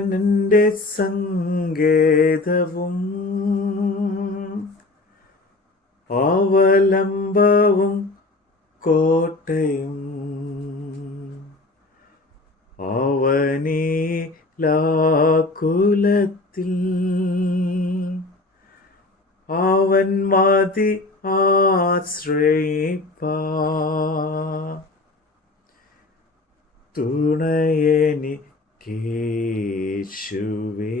അവനെന്റെ സങ്കേതവും അവലംബവും കോട്ടയും അവനീ ലാകുലത്തിൽ അവൻ മതി ആശ്രയിപ്പാ. തുണയനിക്കേശുവേ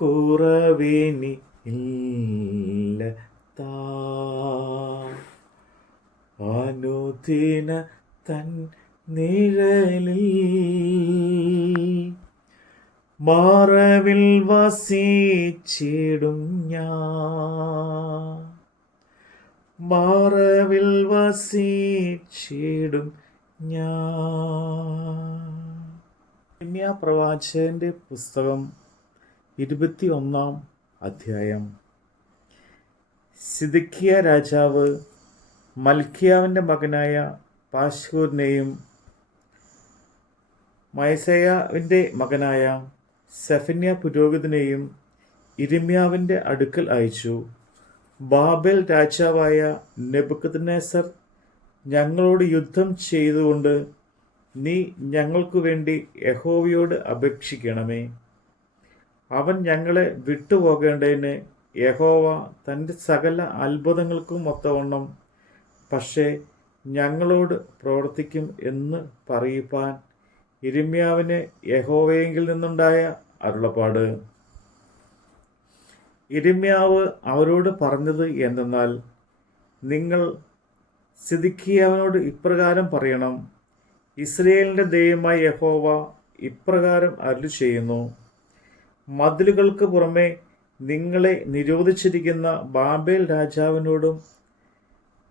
കുറവിനി ഇല്ല അനുദിന തൻ നിഴലിൽ മാറവിൽ വസിച്ചിടും ഞാൻ. മാറവിൽ വസിച്ചിടും ഞാൻ. പ്രവാചകന്റെ പുസ്തകം ഇരുപത്തി ഒന്നാം അധ്യായം. സിദിക്കിയ രാജാവ് മൽക്കിയാവിന്റെ മകനായ പാഷൂറിനെയും മയസയാവിന്റെ മകനായ സെഫന്യ പുരോഹിതനെയും ഇരിമ്യാവിന്റെ അടുക്കൽ അയച്ചു. ബാബൽ രാജാവായ നെബുക്കദ്നേസർ ഞങ്ങളോട് യുദ്ധം ചെയ്തുകൊണ്ട് നീ ഞങ്ങൾക്കു വേണ്ടി യഹോവയോട് അപേക്ഷിക്കണമേ. അവൻ ഞങ്ങളെ വിട്ടുപോകേണ്ടതിന് യഹോവ തന്റെ സകല അത്ഭുതങ്ങൾക്കും ഒത്തവണ്ണം പക്ഷേ ഞങ്ങളോട് പ്രവർത്തിക്കും എന്ന് പറയിപ്പാൻ ഇരിമ്യാവിന് യഹോവയെങ്കിൽ നിന്നുണ്ടായ അരുളപ്പാട്. ഇരിമ്യാവ് അവരോട് പറഞ്ഞത് എന്തെന്നാൽ നിങ്ങൾ സിദിക്കിയാവിനോട് ഇപ്രകാരം പറയണം. ഇസ്രയേലിന്റെ ദൈവമായ യഹോവ ഇപ്രകാരം അരുളി ചെയ്യുന്നു മതിലുകൾക്ക് പുറമെ നിങ്ങളെ നിരോധിച്ചിരിക്കുന്ന ബാബേൽ രാജാവിനോടും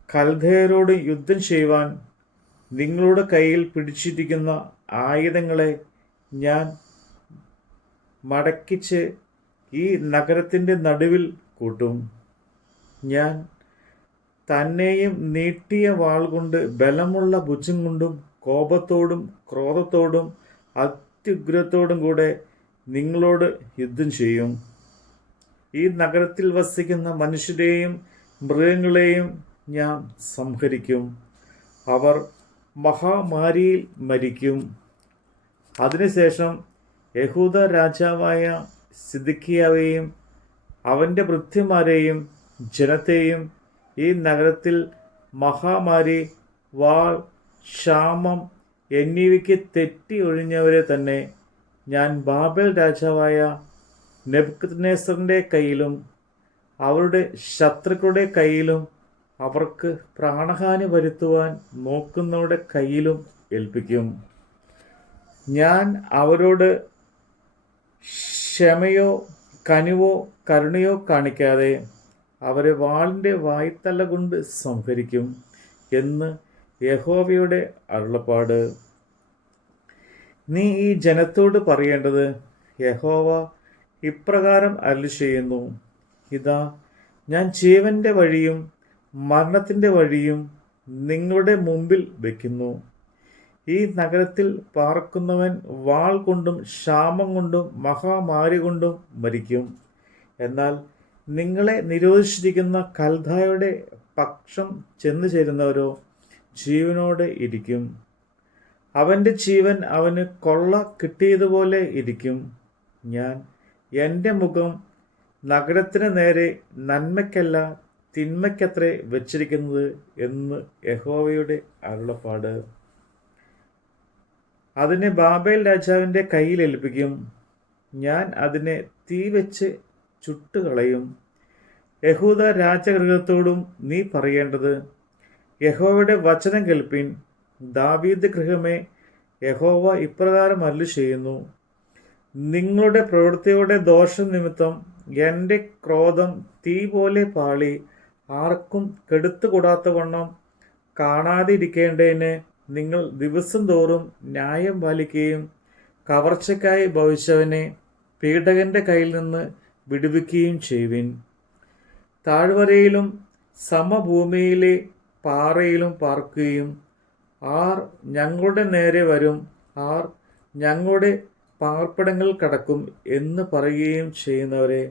കൽദയരോട് യുദ്ധം ചെയ്യുവാൻ നിങ്ങളുടെ കയ്യിൽ പിടിച്ചിരിക്കുന്ന ആയുധങ്ങളെ ഞാൻ മടക്കിച്ച് ഈ നഗരത്തിന്റെ നടുവിൽ കൂട്ടും. ഞാൻ തന്നെയും നീട്ടിയ വാൾ കൊണ്ട് ബലമുള്ള ഭുജം കൊണ്ടും കോപത്തോടും ക്രോധത്തോടും അത്യുഗ്രത്തോടും കൂടെ നിങ്ങളോട് യുദ്ധം ചെയ്യും. ഈ നഗരത്തിൽ വസിക്കുന്ന മനുഷ്യരെയും മൃഗങ്ങളെയും ഞാൻ സംഹരിക്കും. അവർ മഹാമാരിയിൽ മരിക്കും. അതിനുശേഷം യഹൂദ രാജാവായ സിദ്ദിഖിയാവെയും അവന്റെ വൃദ്ധന്മാരെയും ജനത്തെയും ഈ നഗരത്തിൽ മഹാമാരി വാൾ ക്ഷാമം എന്നിവയ്ക്ക് തെറ്റി ഒഴിഞ്ഞവരെ തന്നെ ഞാൻ ബാബൽ രാജാവായ നെബുക്കദ്നേസറിന്റെ കയ്യിലും അവരുടെ ശത്രുക്കളുടെ കയ്യിലും അവർക്ക് പ്രാണഹാനി വരുത്തുവാൻ നോക്കുന്നവരുടെ കയ്യിലും ഏൽപ്പിക്കും. ഞാൻ അവരോട് ക്ഷമയോ കനിവോ കരുണയോ കാണിക്കാതെ അവരെ വാളിന്റെ വായ്ത്തല കൊണ്ട് സംഹരിക്കും എന്ന് യഹോവയുടെ അരുളപ്പാട്. നീ ഈ ജനത്തോട് പറയേണ്ടത് യഹോവ ഇപ്രകാരം അരുളി ചെയ്യുന്നു ഇതാ ഞാൻ ജീവന്റെ വഴിയും മരണത്തിന്റെ വഴിയും നിങ്ങളുടെ മുമ്പിൽ വയ്ക്കുന്നു ഈ നഗരത്തിൽ പാർക്കുന്നവൻ വാൾ കൊണ്ടും ക്ഷാമം കൊണ്ടും മഹാമാരി കൊണ്ടും മരിക്കും. എന്നാൽ നിങ്ങളെ നിരോധിച്ചിരിക്കുന്ന കൽധായുടെ പക്ഷം ചെന്നു ചേരുന്നവരോ ജീവനോടെ ഇരിക്കും. അവന്റെ ജീവൻ അവന് കൊള്ള കിട്ടിയതുപോലെ ഇരിക്കും. ഞാൻ എന്റെ മുഖം നഗരത്തിന് നേരെ നന്മയ്ക്കല്ല തിന്മയ്ക്കത്രേ വച്ചിരിക്കുന്നത് എന്ന് യഹോവയുടെ അരുളപ്പാട്. അതിനെ ബാബേൽ രാജാവിന്റെ കയ്യിൽ ഏൽപ്പിക്കും. ഞാൻ അതിനെ തീ വെച്ച് ചുട്ടുകളയും. യഹൂദ രാജഗൃഹത്തോടും നീ പറയേണ്ടത് യഹോവയുടെ വചനം കേൾപ്പിൻ. ദാവീദ് ഗൃഹമേ യഹോവ ഇപ്രകാരം അല്ലു ചെയ്യുന്നു നിങ്ങളുടെ പ്രവൃത്തിയുടെ ദോഷം നിമിത്തം എന്റെ ക്രോധം തീ പോലെ പാളി. ആർക്കും കെടുത്തുകൂടാത്ത വണ്ണം കാണാതിരിക്കേണ്ടതിന് നിങ്ങൾ ദിവസം തോറും ന്യായം പാലിക്കുകയും കവർച്ചയ്ക്കായി ഭവിച്ചവനെ പീഡകന്റെ കയ്യിൽ നിന്ന് വിടുവിക്കുകയും ചെയ്യുവിൻ. താഴ്വരയിലും സമഭൂമിയിലെ പാറയിലും പാർക്കുകയും ആർ ഞങ്ങളുടെ നേരെ വരും ആർ ഞങ്ങളുടെ പാർപ്പിടങ്ങൾ കടക്കും എന്ന് പറയുകയും ചെയ്യുന്നവരെ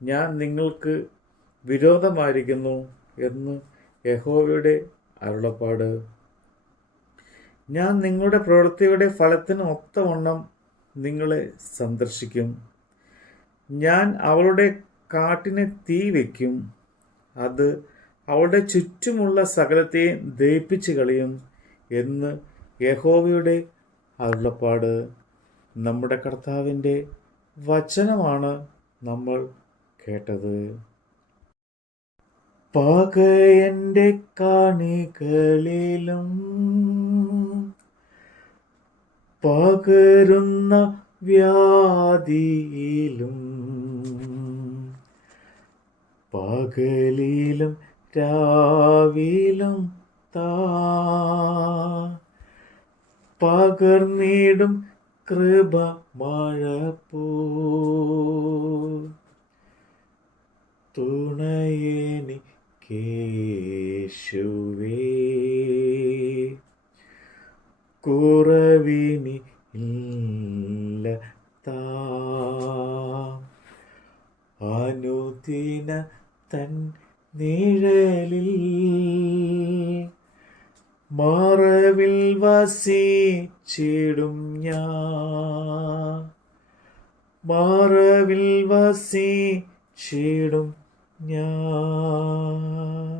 ഞാൻ നിങ്ങൾക്ക് വിരോധമായിരിക്കുന്നു എന്ന് യഹോവയുടെ അരുളപ്പാട്. ഞാൻ നിങ്ങളുടെ പ്രവൃത്തിയുടെ ഫലത്തിന് ഒത്തവണ്ണം നിങ്ങളെ സന്ദർശിക്കും. ഞാൻ അവളുടെ കാട്ടിനെ തീ വയ്ക്കും അത് അവളുടെ ചുറ്റുമുള്ള സകലത്തെയും ദയിപ്പിച്ച് കളയും എന്ന് യഹോവയുടെ അരുളപ്പാട്. നമ്മുടെ കർത്താവിന്റെ വചനമാണ് നമ്മൾ കേട്ടത്. പകയന്റെ കാണികളിലും പകരുന്ന വ്യാധിയിലും പകലിലും രാവിലും താ. പകർന്നിടും കൃപ മഴ തുണയേനി കേശുവേ. കുറവിനി ഇല്ല താ. അനുദിന തൻ നിഴലിൽ മറവിൽ വസിച്ചിടും ഞാൻ. മറവിൽ വസിച്ചിടും ഞാൻ.